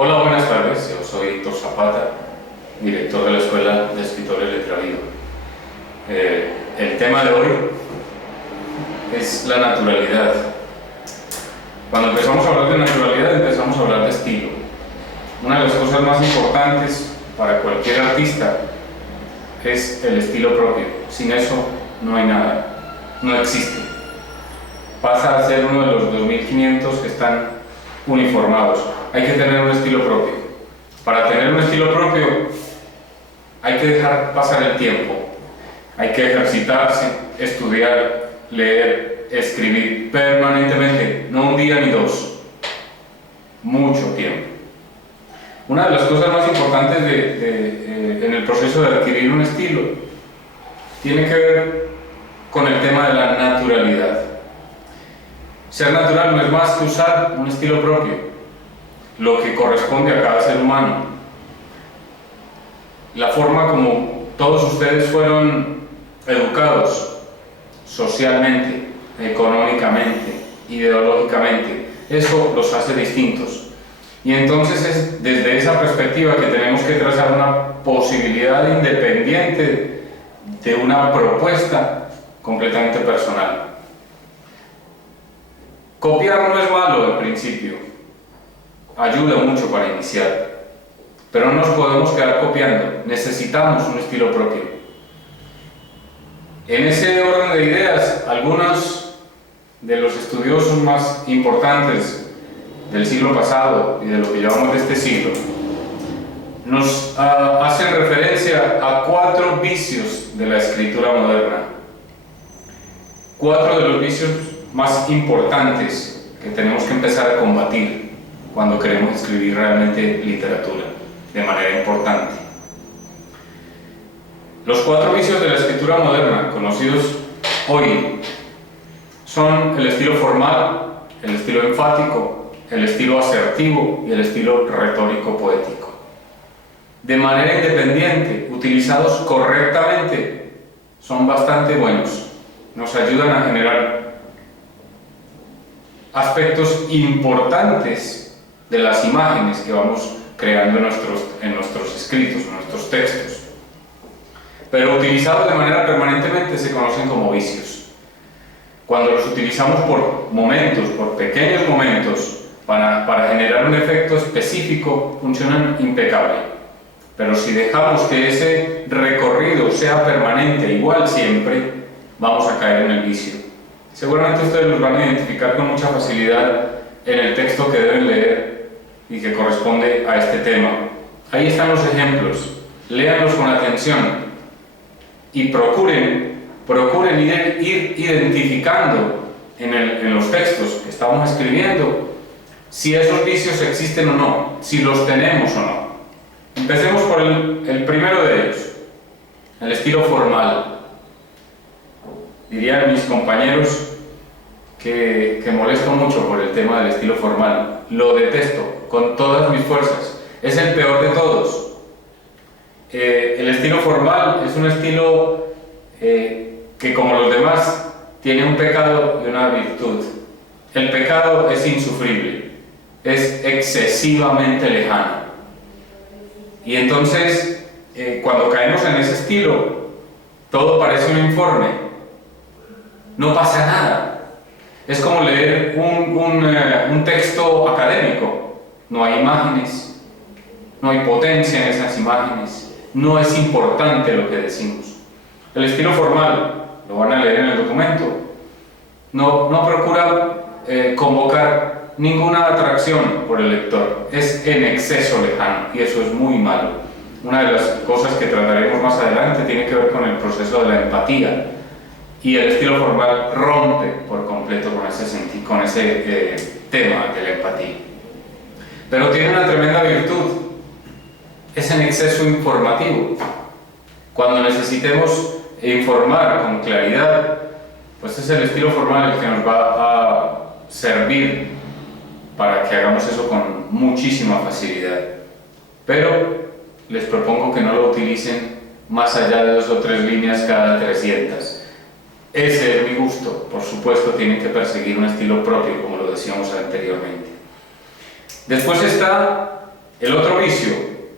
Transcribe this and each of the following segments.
Hola, buenas tardes. Yo soy Héctor Zapata, director de la Escuela de Escritores Letraviva. El tema de hoy es la naturalidad. Cuando empezamos a hablar de naturalidad, empezamos a hablar de estilo. Una de las cosas más importantes para cualquier artista es el estilo propio. Sin eso no hay nada, no existe. Pasa a ser uno de los 2500 que están uniformados. Hay que tener un estilo propio. Para tener un estilo propio hay que dejar pasar el tiempo. Hay que ejercitarse, estudiar, leer, escribir permanentemente, no un día ni dos, mucho tiempo. Una de las cosas más importantes en el proceso de adquirir un estilo tiene que ver con el tema de la naturalidad. Ser natural no es más que usar un estilo propio, lo que corresponde a cada ser humano. La forma como todos ustedes fueron educados socialmente, económicamente, ideológicamente, eso los hace distintos. Y entonces es desde esa perspectiva que tenemos que trazar una posibilidad independiente de una propuesta completamente personal. Copiar no es malo al principio, ayuda mucho para iniciar, pero no nos podemos quedar copiando, necesitamos un estilo propio. En ese orden de ideas, algunos de los estudiosos más importantes del siglo pasado y de lo que llamamos de este siglo nos hacen referencia a 4 vicios de la escritura moderna. 4 de los vicios más importantes que tenemos que empezar a combatir cuando queremos escribir realmente literatura de manera importante. Los 4 vicios de la escritura moderna conocidos hoy son el estilo formal, el estilo enfático, el estilo asertivo y el estilo retórico poético. De manera independiente, utilizados correctamente, son bastante buenos. Nos ayudan a generar aspectos importantes de las imágenes que vamos creando en nuestros escritos, en nuestros textos. Pero utilizados de manera permanentemente se conocen como vicios. Cuando los utilizamos por momentos, por pequeños momentos, para generar un efecto específico, funcionan impecable. Pero si dejamos que ese recorrido sea permanente, igual siempre, vamos a caer en el vicio. Seguramente ustedes los van a identificar con mucha facilidad en el texto que deben leer y que corresponde a este tema. Ahí están los ejemplos, léanlos con atención y procuren ir identificando en los textos que estamos escribiendo si esos vicios existen o no, si los tenemos o no. Empecemos por el primero de ellos, el estilo formal. Dirían mis compañeros que molesto mucho por el tema del estilo formal. Lo detesto con todas mis fuerzas. Es el peor de todos. El estilo formal es un estilo que, como los demás, tiene un pecado y una virtud. El pecado es insufrible, es excesivamente lejano. Y entonces, cuando caemos en ese estilo, todo parece un informe. No pasa nada. Es como leer un texto académico. No hay imágenes, no hay potencia en esas imágenes, no es importante lo que decimos. El estilo formal, lo van a leer en el documento, no procura convocar ninguna atracción por el lector, es en exceso lejano y eso es muy malo. Una de las cosas que trataremos más adelante tiene que ver con el proceso de la empatía. Y el estilo formal rompe por completo con ese tema de la empatía. Pero tiene una tremenda virtud, es en exceso informativo. Cuando necesitemos informar con claridad, pues es el estilo formal el que nos va a servir para que hagamos eso con muchísima facilidad. Pero les propongo que no lo utilicen más allá de 2 o 3 líneas cada 300. Ese es mi gusto. Por supuesto, tienen que perseguir un estilo propio, como lo decíamos anteriormente. Después está El otro vicio,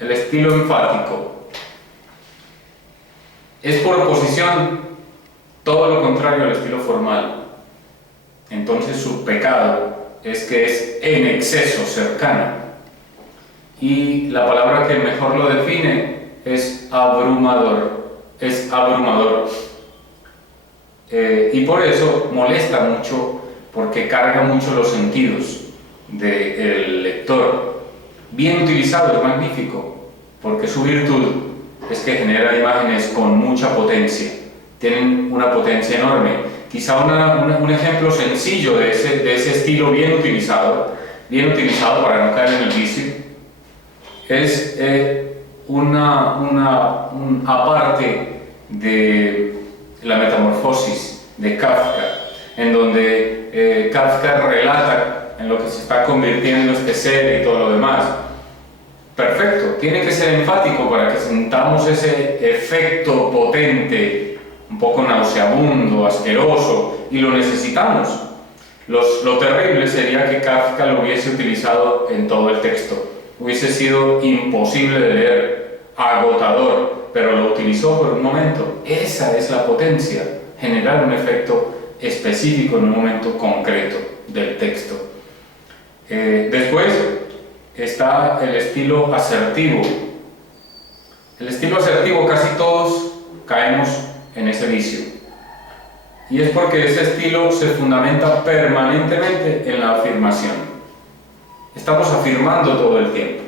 el estilo enfático, es por oposición todo lo contrario al estilo formal. Entonces su pecado es que es en exceso cercano. Y la palabra que mejor lo define es abrumador. Es abrumador. Y por eso molesta mucho, porque carga mucho los sentidos del lector. Bien utilizado es magnífico, porque su virtud es que genera imágenes con mucha potencia. Tienen una potencia enorme. Quizá un ejemplo sencillo de ese estilo bien utilizado para no caer en el vicio, es aparte de la Metamorfosis de Kafka, en donde Kafka relata en lo que se está convirtiendo este ser y todo lo demás. Perfecto, tiene que ser enfático para que sintamos ese efecto potente, un poco nauseabundo, asqueroso, y lo necesitamos. Lo terrible sería que Kafka lo hubiese utilizado en todo el texto. Hubiese sido imposible de leer, agotador, pero lo utilizó por un momento. Esa es la potencia, generar un efecto específico en un momento concreto del texto. Después está el estilo asertivo. El estilo asertivo, casi todos caemos en ese vicio. Y es porque ese estilo se fundamenta permanentemente en la afirmación. Estamos afirmando todo el tiempo.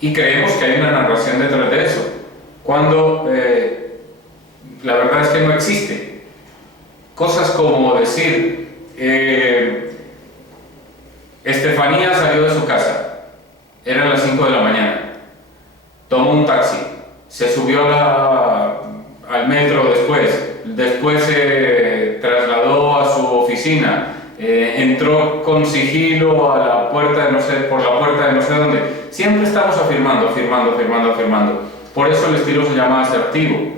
Y creemos que hay una narración detrás de eso, cuando la verdad es que no existe. Cosas como decir, Estefanía salió de su casa. Eran las 5 de la mañana, tomó un taxi, se subió al metro después se trasladó a su oficina, entró con sigilo a la puerta de no sé, por la puerta de no sé dónde. Siempre estamos afirmando. Por eso el estilo se llama asertivo.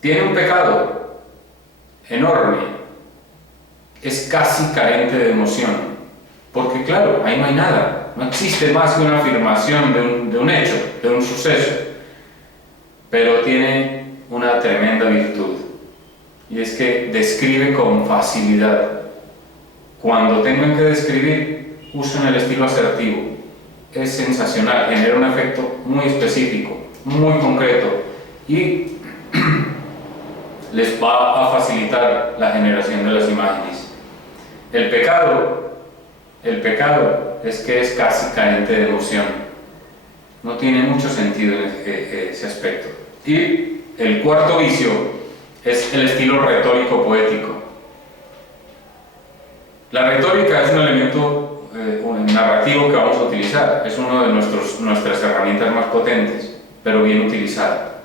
Tiene un pecado enorme, es casi carente de emoción, porque claro, ahí no hay nada. No existe más que una afirmación de un hecho, de un suceso, pero tiene una tremenda virtud, y es que describe con facilidad. Cuando tengan que describir, usen el estilo asertivo. Es sensacional, genera un efecto muy específico, muy concreto, y les va a facilitar la generación de las imágenes. El pecado es que es casi carente de emoción. No tiene mucho sentido ese aspecto. Y el cuarto vicio es el estilo retórico poético. La retórica es un elemento narrativo que vamos a utilizar. Es una de nuestras herramientas más potentes, pero bien utilizada.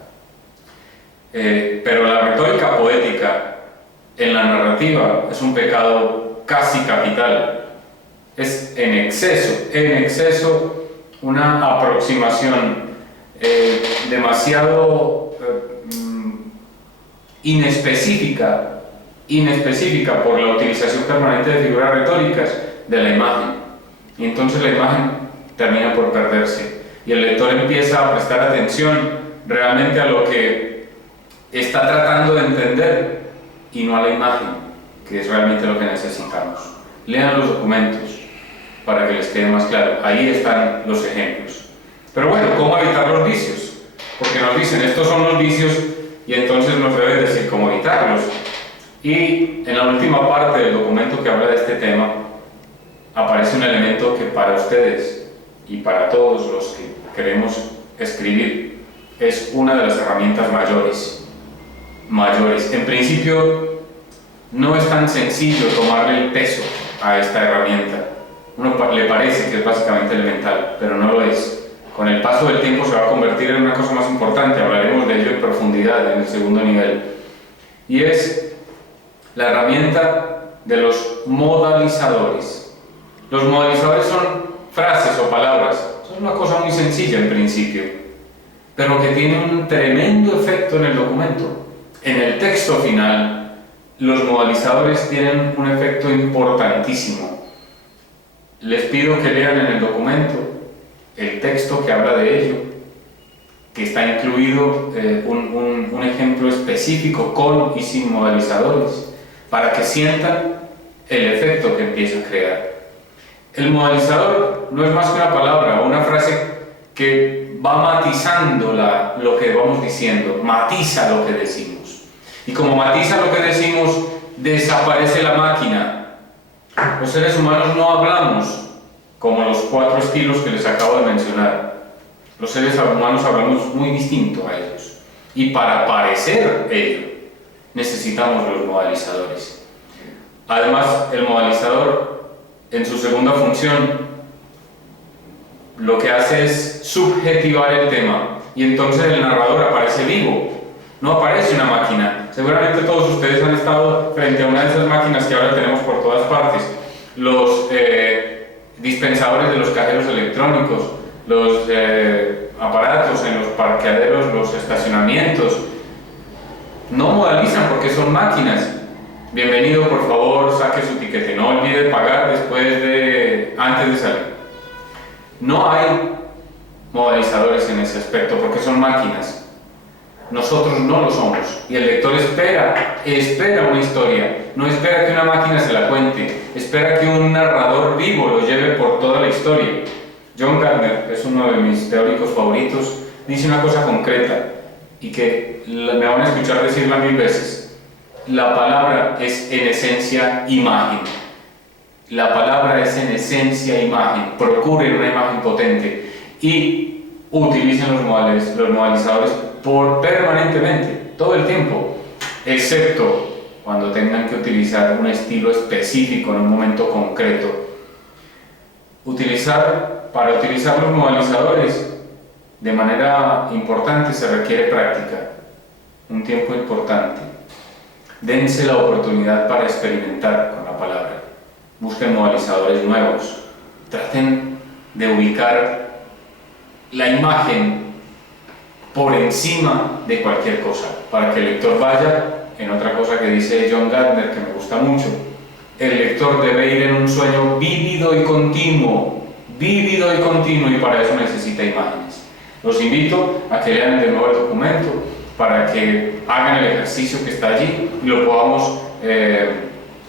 Pero la retórica poética en la narrativa es un pecado casi capital. Es en exceso una aproximación demasiado inespecífica por la utilización permanente de figuras retóricas de la imagen. Y entonces la imagen termina por perderse y el lector empieza a prestar atención realmente a lo que está tratando de entender y no a la imagen, que es realmente lo que necesitamos. Lean los documentos para que les quede más claro. Ahí están los ejemplos. Pero bueno, ¿cómo evitar los vicios? Porque nos dicen, estos son los vicios, y entonces nos deben decir cómo evitarlos. Y en la última parte del documento que habla de este tema, aparece un elemento que para ustedes y para todos los que queremos escribir es una de las herramientas mayores. En principio, no es tan sencillo tomarle el peso a esta herramienta. Uno le parece que es básicamente elemental, pero no lo es. Con el paso del tiempo se va a convertir en una cosa más importante. Hablaremos de ello en profundidad en el segundo nivel. Y es la herramienta de los modalizadores. Los modalizadores son frases o palabras. Son una cosa muy sencilla en principio, pero que tiene un tremendo efecto en el documento. En el texto final, los modalizadores tienen un efecto importantísimo. Les pido que lean en el documento el texto que habla de ello, que está incluido un ejemplo específico con y sin modalizadores, para que sientan el efecto que empieza a crear. El modalizador no es más que una palabra o una frase que va matizando lo que vamos diciendo, matiza lo que decimos. Y como matiza lo que decimos, desaparece la máquina. Los seres humanos no hablamos como los 4 estilos que les acabo de mencionar. Los seres humanos hablamos muy distinto a ellos. Y para parecer ello, necesitamos los modalizadores. Además, el modalizador, en su segunda función, lo que hace es subjetivar el tema. Y entonces el narrador aparece vivo, no aparece una máquina. Seguramente todos ustedes han estado frente a una de esas máquinas que ahora tenemos por todas partes. Los dispensadores de los cajeros electrónicos, los aparatos en los parqueaderos, los estacionamientos, no modalizan porque son máquinas. Bienvenido, por favor, saque su tiquete, no olvide pagar antes de salir. No hay modalizadores en ese aspecto porque son máquinas. Nosotros no lo somos y el lector espera una historia, no espera que una máquina se la cuente, espera que un narrador vivo lo lleve por toda la historia. John Gardner, que es uno de mis teóricos favoritos, dice una cosa concreta y que me van a escuchar decirla 1000 veces. La palabra es en esencia imagen. La palabra es en esencia imagen. Procuren una imagen potente y utilicen los modalizadores permanentemente, todo el tiempo, excepto cuando tengan que utilizar un estilo específico en un momento concreto. Para utilizar los modalizadores de manera importante se requiere práctica, un tiempo importante. Dense la oportunidad para experimentar con la palabra. Busquen modalizadores nuevos. Traten de ubicar la imagen por encima de cualquier cosa, para que el lector vaya en otra cosa que dice John Gardner, que me gusta mucho. El lector debe ir en un sueño vívido y continuo, y para eso necesita imágenes. Los invito a que lean de nuevo el documento, para que hagan el ejercicio que está allí y lo podamos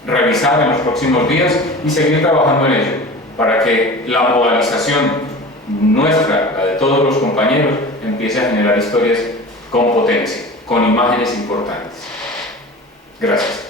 revisar en los próximos días y seguir trabajando en ello, para que la modalización nuestra, la de todos los compañeros, empiece a generar historias con potencia, con imágenes importantes. Gracias.